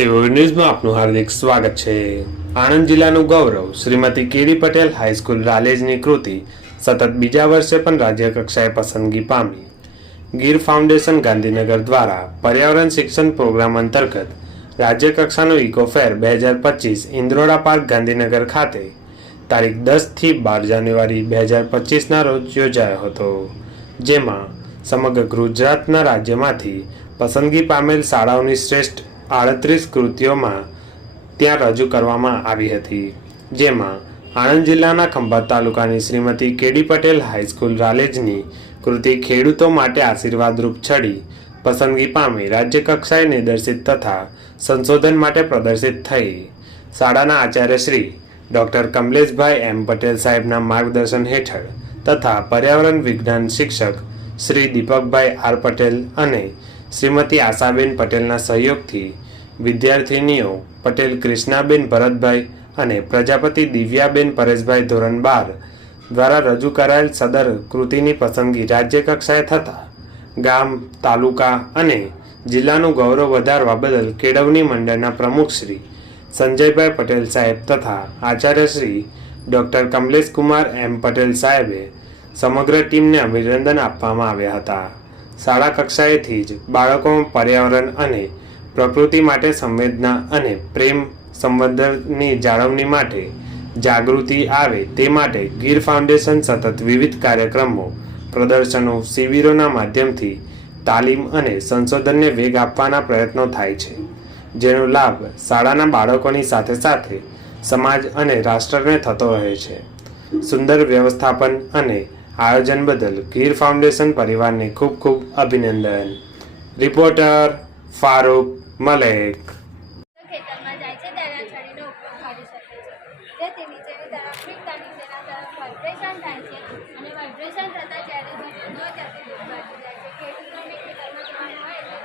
સેવોર ન્યૂઝમાં આપનું હાર્દિક સ્વાગત છે। આણંદ જિલ્લાનું ગૌરવ શ્રીમતી કેડી પટેલ હાઈસ્કૂલ રાલેજની કૃતિ સતત બીજા વર્ષે પણ રાજ્ય કક્ષાએ પસંદગી પામી। ગીર ફાઉન્ડેશન ગાંધીનગર દ્વારા પર્યાવરણ શિક્ષણ પ્રોગ્રામ અંતર્ગત રાજ્ય કક્ષાનો ઇકો ફેર 2025 ઇન્દ્રોડા પાર્ક ગાંધીનગર ખાતે તારીખ 10 થી 12 જાન્યુઆરી 2025ના રોજ યોજાયો હતો, જેમાં સમગ્ર ગુજરાતના રાજ્યમાંથી પસંદગી પામેલ શાળાઓની શ્રેષ્ઠ 38 કૃતિઓમાં ત્યાં રજૂ કરવામાં આવી હતી, જેમાં આણંદ જિલ્લાના ખંભાત તાલુકાની શ્રીમતી કેડી પટેલ હાઈસ્કૂલ રાલેજની કૃતિ ખેડૂતો માટે આશીર્વાદરૂપ છડી પસંદગી પામી રાજ્ય કક્ષાએ નિર્દેશિત તથા સંશોધન માટે પ્રદર્શિત થઈ। શાળાના આચાર્ય શ્રી ડૉક્ટર કમલેશભાઈ એમ પટેલ સાહેબના માર્ગદર્શન હેઠળ તથા પર્યાવરણ વિજ્ઞાન શિક્ષક શ્રી દીપકભાઈ આર પટેલ અને શ્રીમતી આશાબેન પટેલના સહયોગથી વિદ્યાર્થિનીઓ પટેલ કૃષ્ણાબેન ભરતભાઈ અને પ્રજાપતિ દિવ્યાબેન પરેશભાઈ ધોરણ 12 દ્વારા રજૂ કરાયેલ સદર કૃતિની પસંદગી રાજ્ય કક્ષાએ થતાં ગામ, તાલુકા અને જિલ્લાનું ગૌરવ વધારવા બદલ કેળવણી મંડળના પ્રમુખ શ્રી સંજયભાઈ પટેલ સાહેબ તથા આચાર્ય શ્રી ડૉક્ટર કમલેશ કુમાર એમ પટેલ સાહેબે સમગ્ર ટીમને અભિનંદન આપવામાં આવ્યા હતા। શાળા કક્ષાએથી જ બાળકોમાં પર્યાવરણ અને પ્રકૃતિ માટે સંવેદના અને પ્રેમ સંવર્ધનની જાળવણી માટે જાગૃતિ આવે તે માટે ગીર ફાઉન્ડેશન સતત વિવિધ કાર્યક્રમો, પ્રદર્શનો, શિબિરોના માધ્યમથી તાલીમ અને સંશોધનને વેગ આપવાના પ્રયત્નો થાય છે, જેનો લાભ શાળાના બાળકોની સાથે સાથે સમાજ અને રાષ્ટ્રને થતો રહે છે। સુંદર વ્યવસ્થાપન અને આયોજન બદલ ગીર ફાઉન્ડેશન પરિવારને ખૂબ ખૂબ અભિનંદન। રિપોર્ટર ફારૂક મલેક। ખેતરમાં જાય છે ત્યારે છરીનો ઉપયોગ કરી શકે છે, જેથી નીચેની તરફ ફીકતા નીચેના તરફ વાઇબ્રેશન થાય છે અને વાઇબ્રેશન થતાં જ્યારે ધીરે ન જતી દૂર બાજુ જાય છે। ખેડૂતોને ખેતરમાં જવાનું હોય એટલે